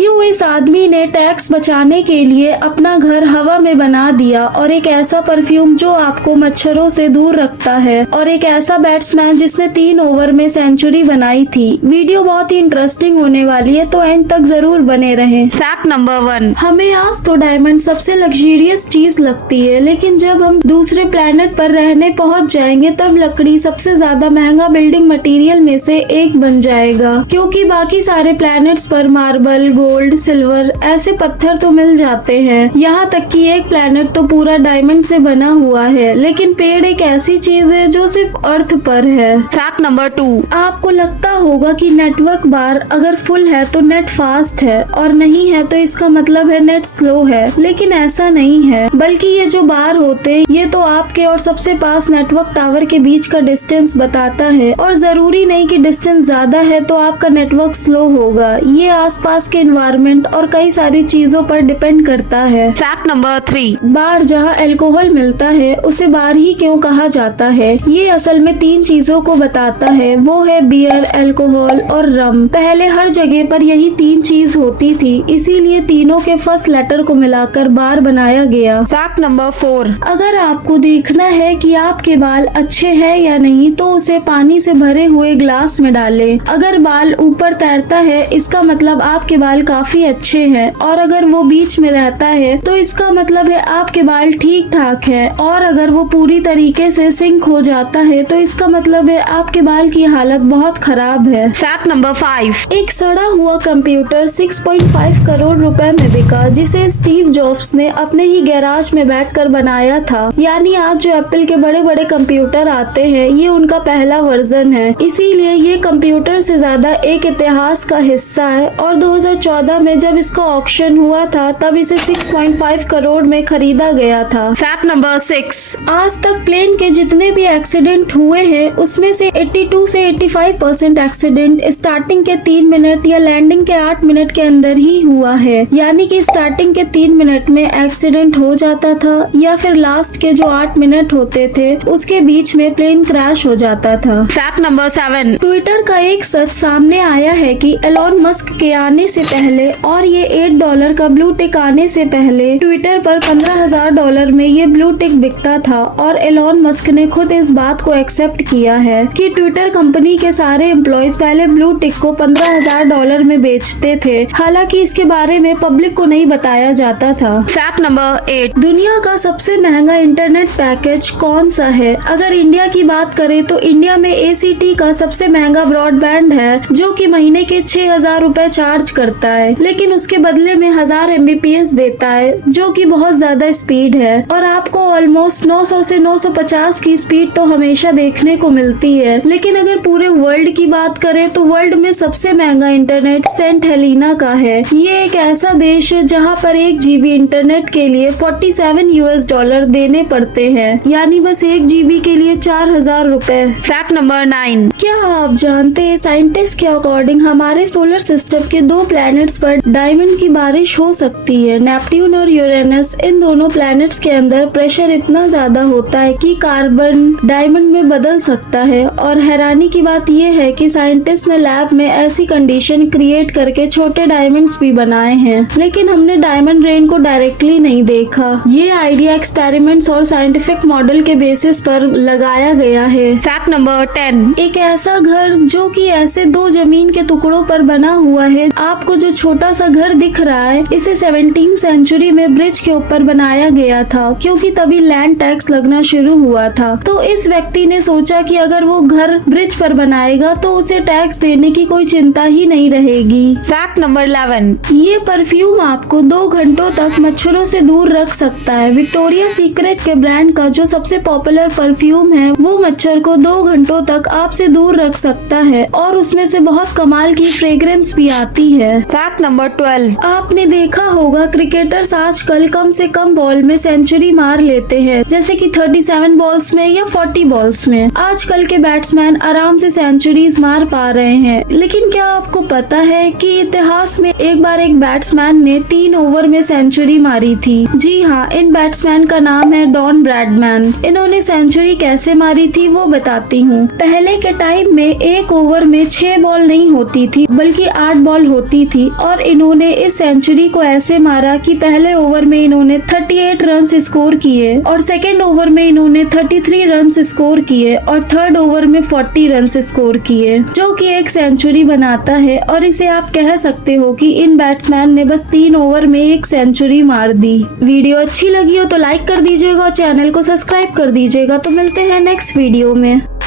क्यों इस आदमी ने टैक्स बचाने के लिए अपना घर हवा में बना दिया, और एक ऐसा परफ्यूम जो आपको मच्छरों से दूर रखता है, और एक ऐसा बैट्समैन जिसने 3 ओवर में सेंचुरी बनाई थी। वीडियो बहुत ही इंटरेस्टिंग होने वाली है, तो एंड तक जरूर बने रहें। Fact number 1। हमें आज तो डायमंड सबसे लग्जरियस चीज लगती है, लेकिन जब हम दूसरे प्लेनेट पर रहने पहुंच जाएंगे तब लकड़ी सबसे ज्यादा महंगा बिल्डिंग मटेरियल में से एक बन जाएगा, क्योंकि बाकी सारे प्लैनेट्स पर मार्बल, गोल्ड, सिल्वर ऐसे पत्थर तो मिल जाते हैं। यहाँ तक कि एक प्लैनेट तो पूरा डायमंड से बना हुआ है, लेकिन पेड़ एक ऐसी चीज है जो सिर्फ अर्थ पर है। Fact number 2। आपको लगता होगा कि नेटवर्क बार अगर फुल है तो नेट फास्ट है, और नहीं है तो इसका मतलब है नेट स्लो है, लेकिन ऐसा नहीं है। बल्कि ये जो बार होते हैं ये तो आपके और सबसे पास नेटवर्क टावर के बीच का डिस्टेंस बताता है, और जरूरी नहीं कि डिस्टेंस ज्यादा है तो आपका नेटवर्क स्लो होगा। ये आसपास के एनवायरनमेंट और कई सारी चीजों पर डिपेंड करता है। Fact number 3। बार जहाँ अल्कोहल मिलता है उसे बार ही क्यों कहा जाता है? ये असल में 3 चीजों को बताता है, वो है बियर, अल्कोहल और रम। पहले हर जगह पर यही 3 चीज होती थी, इसीलिए तीनों के फर्स्ट लेटर को मिलाकर बार बनाया गया। Fact number 4। अगर आपको देखना है कि आपके बाल अच्छे हैं या नहीं तो उसे पानी से भरे हुए ग्लास में डालें। अगर बाल ऊपर तैरता है इसका मतलब आपके बाल काफी अच्छे हैं, और अगर वो बीच में रहता है तो इसका मतलब है आपके बाल ठीक ठाक हैं, और अगर वो पूरी तरीके से सिंक हो जाता है तो इसका मतलब है आपके बाल की हालत बहुत खराब है। Fact number 5। एक सड़ा हुआ कंप्यूटर 6.5 करोड़ रुपए में बिका, जिसे स्टीव जॉब्स ने अपने ही गैराज में बैठकर बनाया था। यानी आज जो एप्पल के बड़े बड़े कंप्यूटर आते हैं ये उनका पहला वर्जन है, इसीलिए ये कंप्यूटर से ज्यादा एक इतिहास का हिस्सा है। और 2014 में जब इसका ऑक्शन हुआ था तब इसे 6.5 करोड़ में खरीदा गया था। Fact number 6। आज तक प्लेन के जितने भी एक्सीडेंट हुए हैं उसमें से 82 से 85% एक्सीडेंट स्टार्टिंग के 3 मिनट या लैंडिंग के 8 मिनट के अंदर ही हुआ है। यानी कि स्टार्टिंग के 3 मिनट में एक्सीडेंट हो जाता था, या फिर लास्ट के जो 8 मिनट होते थे उसके बीच में प्लेन क्रैश हो जाता था। Fact number 7। ट्विटर का एक सच सामने आया है कि एलॉन मस्क के आने से पहले और ये $8 का ब्लू टिक आने से पहले ट्विटर पर $15,000 में ये ब्लू टिक बिकता था, और एलॉन मस्क ने खुद इस बात को एक्सेप्ट किया है कि ट्विटर कंपनी के सारे एम्प्लॉयज पहले ब्लू टिक को $15,000 में बेचते थे। हालांकि इसके बारे में पब्लिक को नहीं बताया जाता था। Fact number 8। दुनिया का सबसे महंगा इंटरनेट पैकेज कौन सा है? अगर इंडिया की बात करें तो इंडिया में ACT का सबसे महंगा ब्रॉडबैंड है, जो कि महीने के 6,000 रुपए चार्ज करता है, लेकिन उसके बदले में 1000 MBPS देता है, जो कि बहुत ज्यादा स्पीड है, और आपको ऑलमोस्ट 900 से 950 की स्पीड तो हमेशा देखने को मिलती है। लेकिन अगर पूरे वर्ल्ड की बात करें तो वर्ल्ड में सबसे महंगा इंटरनेट सेंट हेलिना का है। ये एक ऐसा देश है जहाँ पर 1 GB इंटरनेट के लिए $47 देने पड़ते हैं, यानी बस 1 GB के लिए 4000 रुपए। Fact number 9। क्या आप जानते हैं साइंटिस्ट के अकॉर्डिंग हमारे सोलर सिस्टम के 2 प्लैनेट्स पर डायमंड की बारिश हो सकती है? नेपट्यून और यूरेनस, इन दोनों प्लैनेट्स के अंदर प्रेशर इतना ज्यादा होता है कि कार्बन डायमंड में बदल सकता है। और हैरानी की बात यह है कि साइंटिस्ट ने लैब में ऐसी कंडीशन क्रिएट करके छोटे डायमंड्स भी बनाए हैं, लेकिन हमने डायमंड रेन को डायरेक्टली नहीं देखा। ये आइडिया एक्सपेरिमेंट्स और साइंटिफिक मॉडल के बेसिस पर लगाया गया है। Fact number 10। एक ऐसा घर जो कि ऐसे 2 जमीन के टुकड़ों पर बना हुआ है। आपको जो छोटा सा घर दिख रहा है इसे 17वीं सेंचुरी में ब्रिज के ऊपर बनाया गया था, क्योंकि तभी लैंड टैक्स लगना शुरू हुआ था। तो इस व्यक्ति ने सोचा कि अगर वो घर ब्रिज पर बनाएगा तो उसे टैक्स देने की कोई चिंता ही नहीं रहेगी। Fact number 11। ये परफ्यूम आपको 2 घंटों तक मच्छरों से दूर रख सकता है। विक्टोरिया सीक्रेट के ब्रांड का जो सबसे पॉपुलर परफ्यूम है वो मच्छर को 2 घंटों तक आपसे दूर रख सकता है, और उसमें से बहुत कमाल की फ्रेग्रेंस भी आती है। Fact number 12। आपने देखा होगा क्रिकेटर्स आजकल कम से कम बॉल में सेंचुरी मार लेते हैं, जैसे कि 37 बॉल्स में या 40 बॉल्स में। आजकल के बैट्समैन आराम से सेंचुरीज मार पा रहे हैं, लेकिन क्या आपको पता है कि इतिहास में एक बार एक बैट्समैन ने 3 ओवर में सेंचुरी मारी थी? जी हाँ, इन बैट्समैन का नाम है डॉन ब्रैडमैन। इन्होंने सेंचुरी कैसे मारी थी वो बताती हूँ। पहले के टाइम में एक ओवर में 6 बॉल नहीं होती थी बल्कि 8 बॉल होती थी, और इन्होंने इस सेंचुरी को ऐसे मारा कि पहले ओवर में इन्होंने 38 रन स्कोर किए और सेकेंड ओवर में इन्होंने 33 रन स्कोर किए और थर्ड ओवर में 40 रन स्कोर किए, जो कि एक सेंचुरी बनाता है। और इसे आप कह सकते हो कि इन बैट्समैन ने बस 3 ओवर में एक सेंचुरी मार दी। वीडियो अच्छी लगी हो तो लाइक कर दीजिएगा और चैनल को सब्सक्राइब कर दीजिएगा। तो मिलते हैं नेक्स्ट वीडियो में।